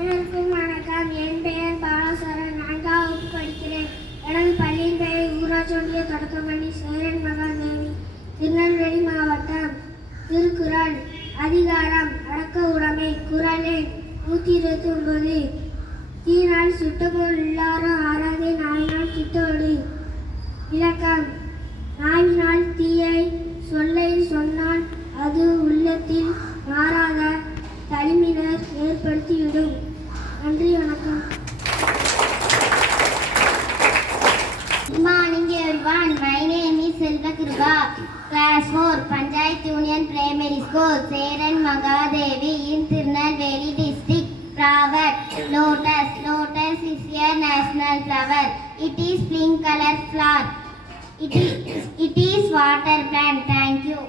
அனைவருக்கும் வணக்கம். என் பெயர் பாலாசரன். 4ஆம் வகுப்பு படிக்கிறேன். எனது பள்ளியின் பெயர் ஊராட்சி ஒன்றிய தொடக்கப்பள்ளி சேரன் மகாதேவி, திருநெல்வேலி மாவட்டம். திருக்குறள். அதிகாரம் அடக்க உடைமை. குறள் எண் 129. தீயினால் சுட்டபோல் எல்லாரும் ஆறாதே, நாயினால் சுட்டோடு. விளக்கம். நாவினால் தீயை சொல்லை சொன்னால் அது உள்ளத்தில் மாறாத தளிமினர் ஏற்படுத்திவிடும். நன்றி, வணக்கம். Good morning everyone. My name is Selva Kruba. Class 4, Panchayat Union Primary School, Seran Magadevi in Tirunelveli district. Flower. Lotus. Lotus is a national flower. It is pink color flower. It is water plant. Thank you.